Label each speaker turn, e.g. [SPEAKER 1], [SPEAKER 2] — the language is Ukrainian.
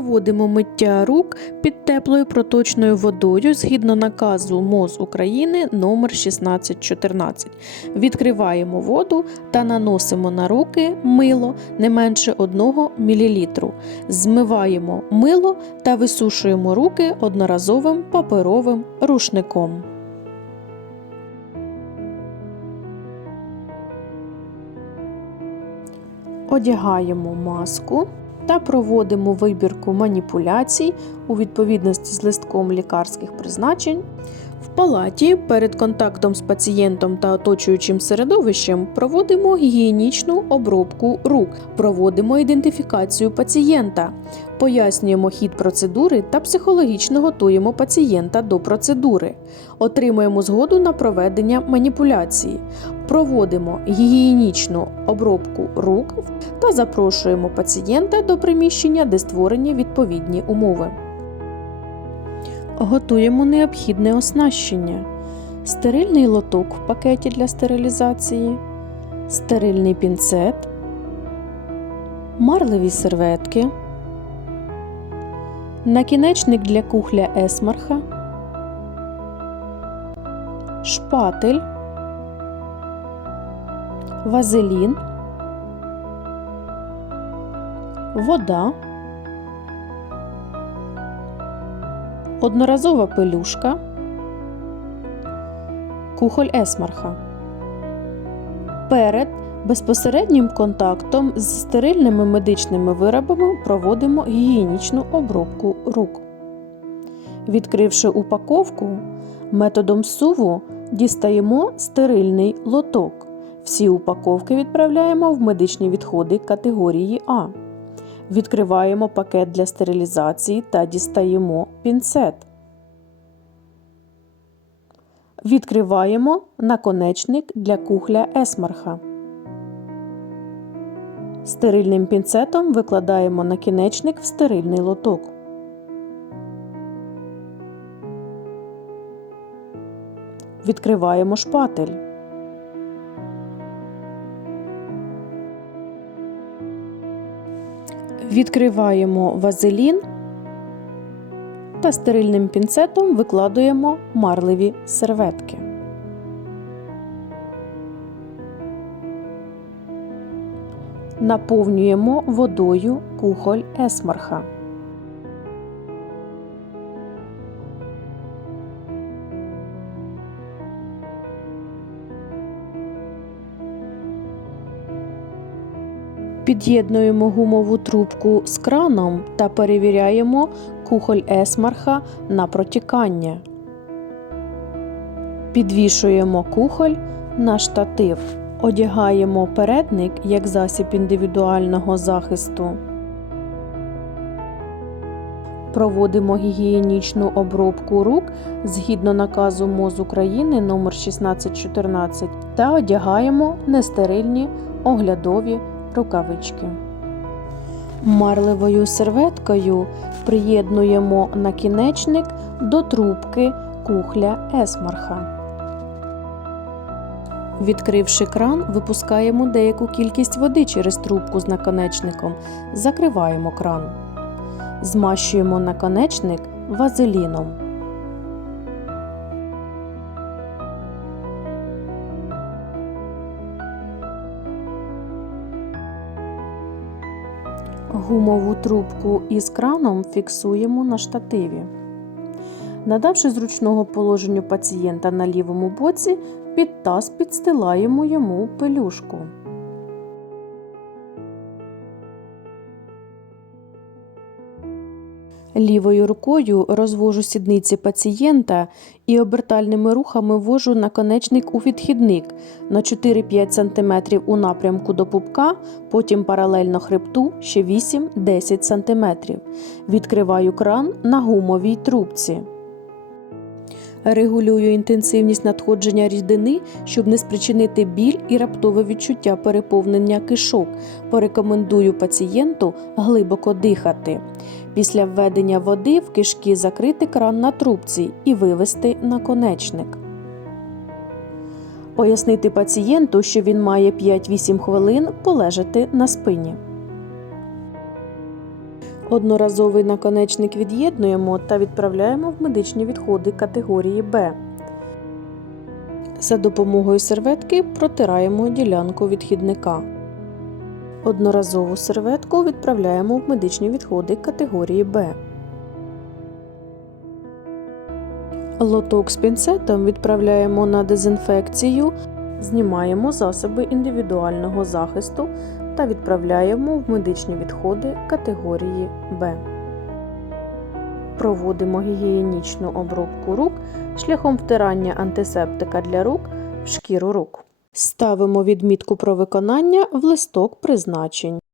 [SPEAKER 1] Проводимо миття рук під теплою проточною водою згідно наказу МОЗ України номер 1614. Відкриваємо воду та наносимо на руки мило не менше 1 мл. Змиваємо мило та висушуємо руки одноразовим паперовим рушником. Одягаємо маску та проводимо вибірку маніпуляцій у відповідності з листком лікарських призначень. В палаті перед контактом з пацієнтом та оточуючим середовищем проводимо гігієнічну обробку рук, проводимо ідентифікацію пацієнта, пояснюємо хід процедури та психологічно готуємо пацієнта до процедури, отримуємо згоду на проведення маніпуляції, проводимо гігієнічну обробку рук та запрошуємо пацієнта до приміщення, де створені відповідні умови. Готуємо необхідне оснащення: стерильний лоток в пакеті для стерилізації, стерильний пінцет, марливі серветки, накінечник для кухля есмарха, шпатель, вазелін, вода. Одноразова пелюшка, кухоль есмарха. Перед безпосереднім контактом з стерильними медичними виробами проводимо гігієнічну обробку рук. Відкривши упаковку, методом суву дістаємо стерильний лоток. Всі упаковки відправляємо в медичні відходи категорії А. Відкриваємо пакет для стерилізації та дістаємо пінцет. Відкриваємо наконечник для кухля есмарха. Стерильним пінцетом викладаємо накінечник в стерильний лоток. Відкриваємо шпатель. Відкриваємо вазелін та стерильним пінцетом викладуємо марливі серветки. Наповнюємо водою кухоль есмарха. Під'єднуємо гумову трубку з краном та перевіряємо кухоль есмарха на протікання. Підвішуємо кухоль на штатив. Одягаємо передник як засіб індивідуального захисту. Проводимо гігієнічну обробку рук згідно наказу МОЗ України номер 1614 та одягаємо нестерильні оглядові рукавички. Марливою серветкою приєднуємо накінечник до трубки кухля есмарха. Відкривши кран, випускаємо деяку кількість води через трубку з наконечником. Закриваємо кран. Змащуємо наконечник вазеліном. Гумову трубку із краном фіксуємо на штативі. Надавши зручного положенню пацієнта на лівому боці, під таз підстилаємо йому пелюшку. Лівою рукою розвожу сідниці пацієнта і обертальними рухами ввожу наконечник у відхідник на 4-5 см у напрямку до пупка, потім паралельно хребту ще 8-10 см. Відкриваю кран на гумовій трубці. Регулюю інтенсивність надходження рідини, щоб не спричинити біль і раптове відчуття переповнення кишок. Порекомендую пацієнту глибоко дихати. Після введення води в кишки закрити кран на трубці і вивести наконечник. Пояснити пацієнту, що він має 5-8 хвилин полежати на спині. Одноразовий наконечник від'єднуємо та відправляємо в медичні відходи категорії Б. За допомогою серветки протираємо ділянку відхідника. Одноразову серветку відправляємо в медичні відходи категорії Б. Лоток з пінцетом відправляємо на дезінфекцію, знімаємо засоби індивідуального захисту та відправляємо в медичні відходи категорії Б. Проводимо гігієнічну обробку рук шляхом втирання антисептика для рук в шкіру рук. Ставимо відмітку про виконання в листок призначень.